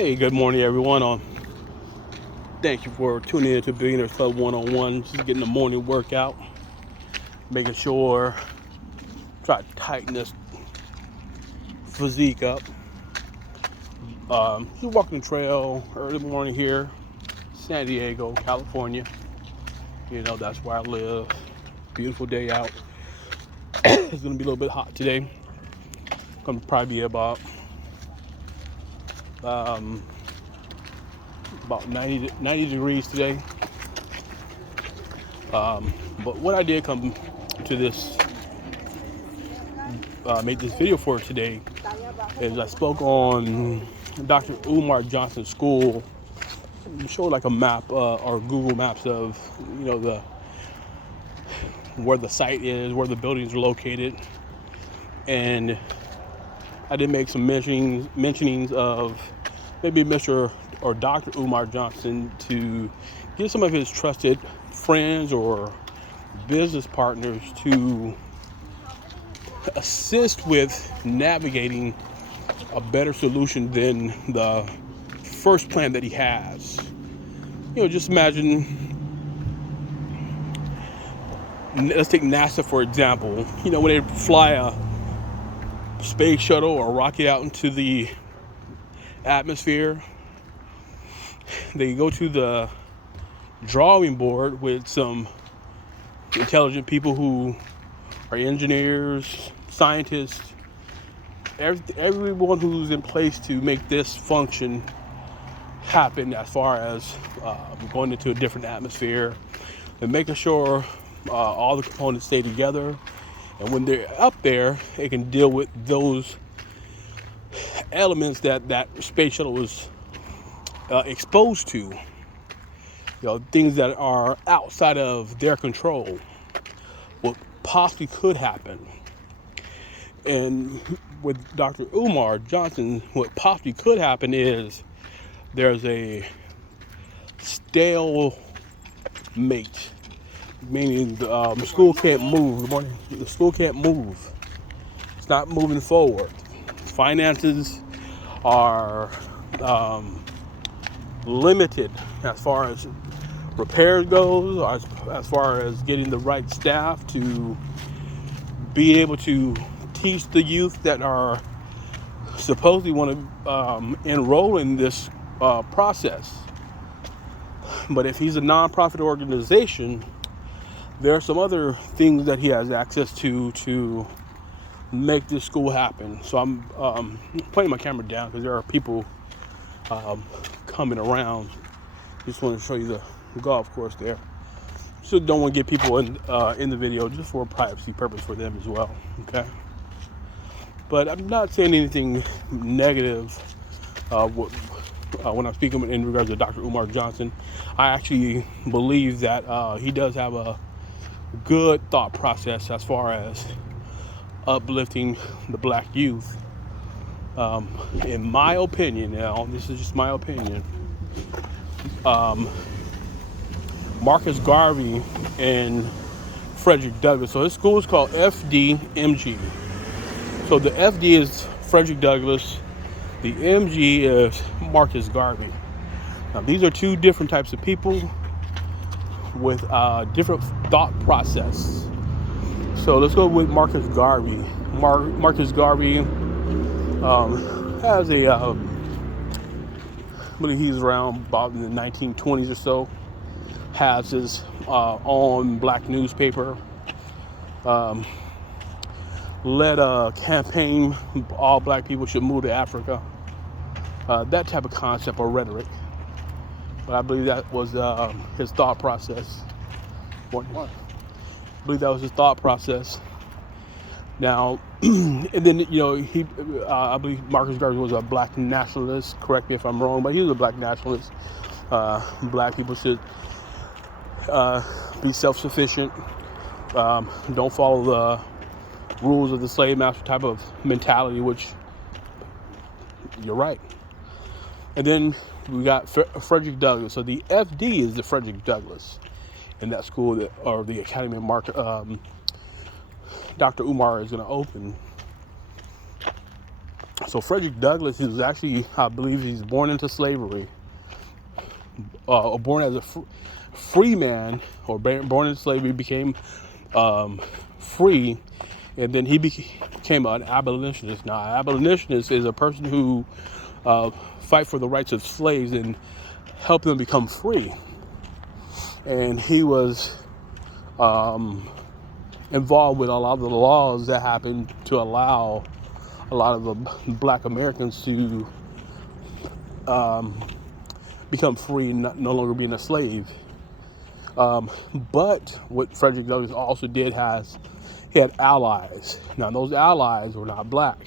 Hey, good morning, everyone. Thank you for tuning in to Billionaires Club 101. Just getting the morning workout, making sure, try to tighten this physique up. Just walking the trail early morning here, San Diego, California. You know, that's where I live. Beautiful day out. It's gonna be a little bit hot today. Gonna probably be about 90 degrees today. But what I did come to this, make this video for today is I spoke on Dr. Umar Johnson's school. Showed like a map or Google Maps of where the site is, where the buildings are located, and I did make some mentionings of maybe Mr. or Dr. Umar Johnson to get some of his trusted friends or business partners to assist with navigating a better solution than the first plan that he has. Just imagine, let's take NASA for example. When they fly a space shuttle or rocket out into the atmosphere, they go to the drawing board with some intelligent people who are engineers, scientists, everyone who's in place to make this function happen as far as going into a different atmosphere and making sure all the components stay together. And when they're up there, it can deal with those elements that space shuttle was exposed to. Things that are outside of their control, what possibly could happen. And with Dr. Umar Johnson, what possibly could happen is there's a stale mate, meaning the school can't move. Good morning. The school can't move. It's not moving forward. Finances are limited as far as repairs goes, as far as getting the right staff to be able to teach the youth that are supposedly want to enroll in this process. But if he's a nonprofit organization, there are some other things that he has access to make this school happen. So I'm putting my camera down because there are people coming around. Just want to show you the golf course there. So don't want to get people in the video, just for a privacy purpose for them as well. Okay. But I'm not saying anything negative when I'm speaking in regards to Dr. Umar Johnson. I actually believe that he does have a good thought process as far as uplifting the black youth. In my opinion, now this is just my opinion, Marcus Garvey and Frederick Douglass. So his school is called FDMG. So the FD is Frederick Douglass. The MG is Marcus Garvey. Now these are two different types of people with different thought process. So let's go with Marcus Garvey. Marcus Garvey has I believe he's around about in the 1920s or so. Has his own black newspaper. Led a campaign, all black people should move to Africa. That type of concept or rhetoric. But I believe that was his thought process. I believe that was his thought process. Now, and then he, I believe Marcus Garvey was a black nationalist. Correct me if I'm wrong, but he was a black nationalist. Black people should be self-sufficient. Don't follow the rules of the slave master type of mentality, which you're right. And then we got Frederick Douglass. So the FD is the Frederick Douglass in that school or the Academy of Dr. Umar is going to open. So Frederick Douglass, he was actually, I believe he's born into slavery, or born as a free man, or born in slavery, became free, and then he became an abolitionist. Now, an abolitionist is a person who fight for the rights of slaves and help them become free. And he was involved with a lot of the laws that happened to allow a lot of the black Americans to become free and no longer being a slave. But what Frederick Douglass also did he had allies. Now, those allies were not black.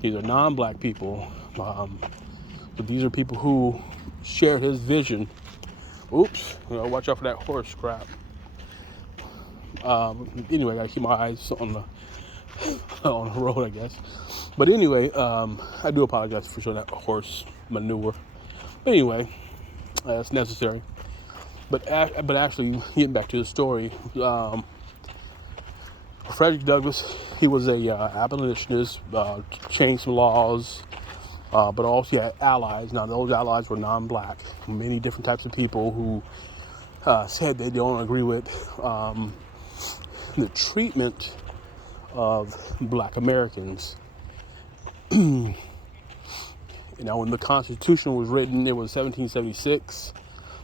These are non-black people. But these are people who shared his vision. Oops, watch out for that horse crap. Anyway, I gotta keep my eyes on the road, I guess. But anyway, I do apologize for showing that horse manure. But anyway, it's necessary. But actually, getting back to the story, Frederick Douglass, he was a abolitionist, changed some laws, but also he had allies. Now, those allies were non-black. Many different types of people who said they don't agree with the treatment of black Americans. When the Constitution was written, it was 1776,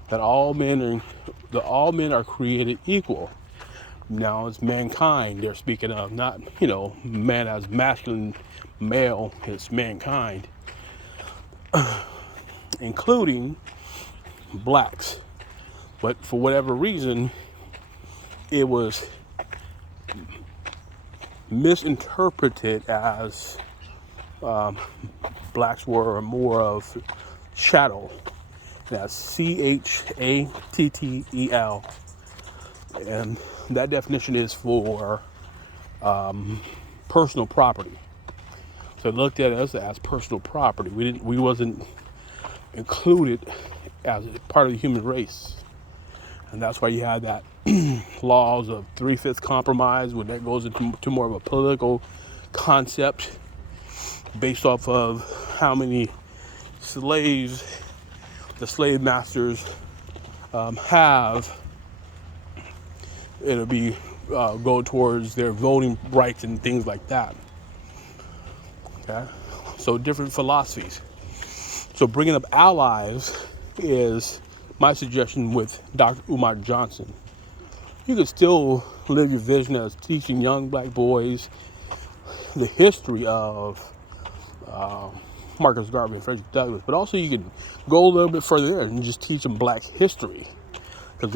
that all men are created equal. Now it's mankind they're speaking of, not, man as masculine male, it's mankind, including blacks. But for whatever reason, it was misinterpreted as blacks were more of chattel. That's CHATTEL. And that definition is for personal property. So it looked at us as personal property. We wasn't included as part of the human race. And that's why you had that laws of 3/5 compromise, when that goes into more of a political concept based off of how many slaves the slave masters have. It'll be go towards their voting rights and things like that. Okay, so different philosophies. So bringing up allies is my suggestion with Dr. Umar Johnson. You can still live your vision as teaching young black boys the history of Marcus Garvey and Frederick Douglass, but also you can go a little bit further and just teach them black history. Because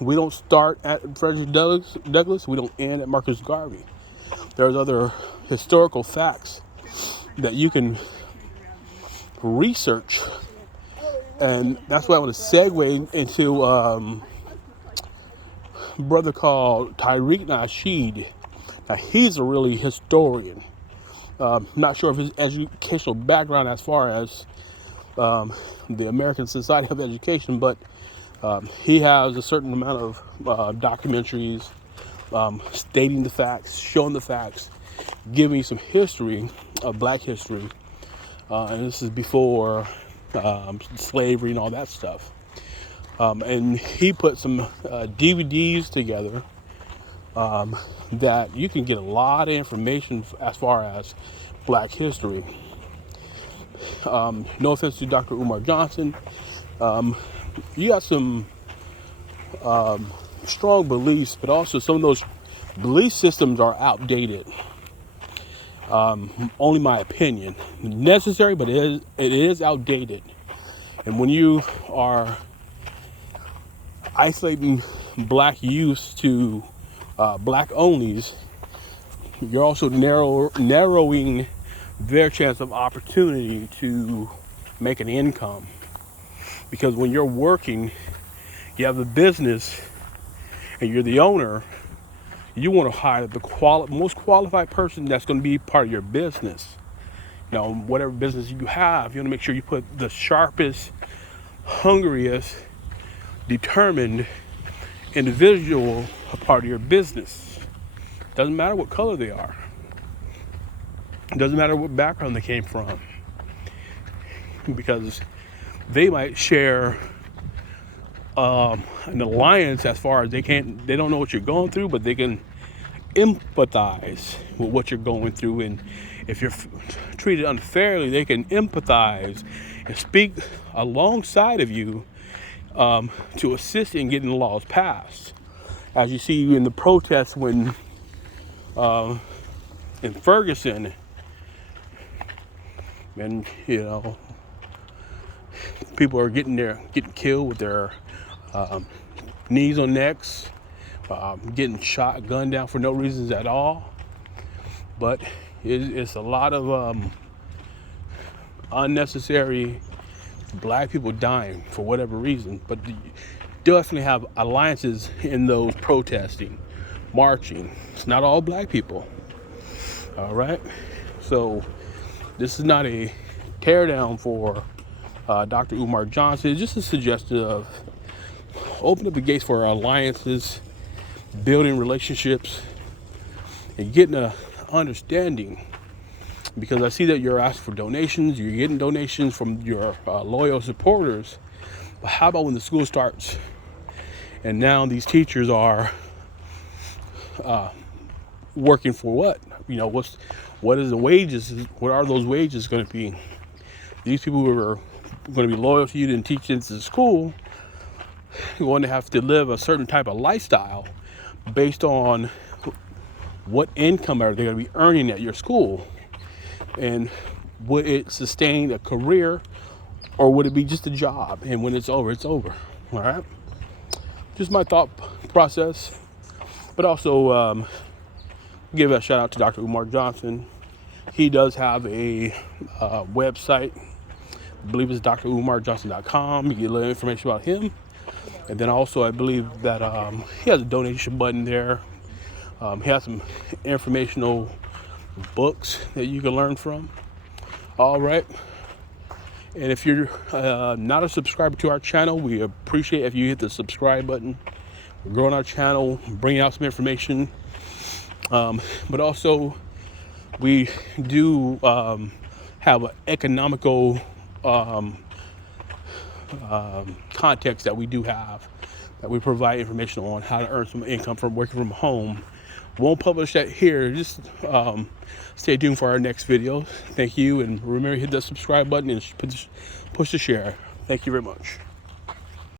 we don't start at Frederick Douglass, we don't end at Marcus Garvey. There's other historical facts that you can research, and that's why I want to segue into a brother called Tariq Nasheed. Now, he's a really historian. Not sure of his educational background as far as the American Society of Education, but he has a certain amount of documentaries stating the facts, showing the facts, giving some history of black history. And this is before slavery and all that stuff. And he put some DVDs together that you can get a lot of information as far as black history. No offense to Dr. Umar Johnson. You got some strong beliefs, but also some of those belief systems are outdated. Only my opinion. Necessary, but it is outdated. And when you are isolating black youth to black onlys, you're also narrowing their chance of opportunity to make an income. Because when you're working, you have a business, and you're the owner, you want to hire the most qualified person that's going to be part of your business. Whatever business you have, you want to make sure you put the sharpest, hungriest, determined individual a part of your business. Doesn't matter what color they are. It doesn't matter what background they came from, because they might share an alliance as far as they don't know what you're going through, but they can empathize with what you're going through. And if you're treated unfairly, they can empathize and speak alongside of you to assist in getting the laws passed. As you see in the protests when in Ferguson, and people are getting killed with their knees on necks, getting shot, gunned down for no reasons at all. But it's a lot of unnecessary black people dying for whatever reason. But you definitely have alliances in those protesting, marching. It's not all black people. All right. So this is not a tear down for Dr. Umar Johnson. It's just a suggestion of open up the gates for alliances, building relationships, and getting a understanding. Because I see that you're asking for donations, you're getting donations from your loyal supporters. But how about when the school starts and now these teachers are working for what? What is the wages? What are those wages going to be? These people who are going to be loyal to you and teach into the school are going to have to live a certain type of lifestyle based on what income are they going to be earning at your school. And would it sustain a career, or would it be just a job? And when it's over, it's over. All right. Just my thought process. But also give a shout out to Dr. Umar Johnson. He does have a website. I believe it's drumarjohnson.com. You get a little information about him. And then also I believe that he has a donation button there. He has some informational books that you can learn from. All right. And if you're not a subscriber to our channel, we appreciate if you hit the subscribe button. We're growing our channel, bringing out some information. But also, we do have an economical context that we do have, that we provide information on how to earn some income from working from home. Won't publish that here. Just stay tuned for our next video. Thank you, and remember to hit that subscribe button and push the share. Thank you very much.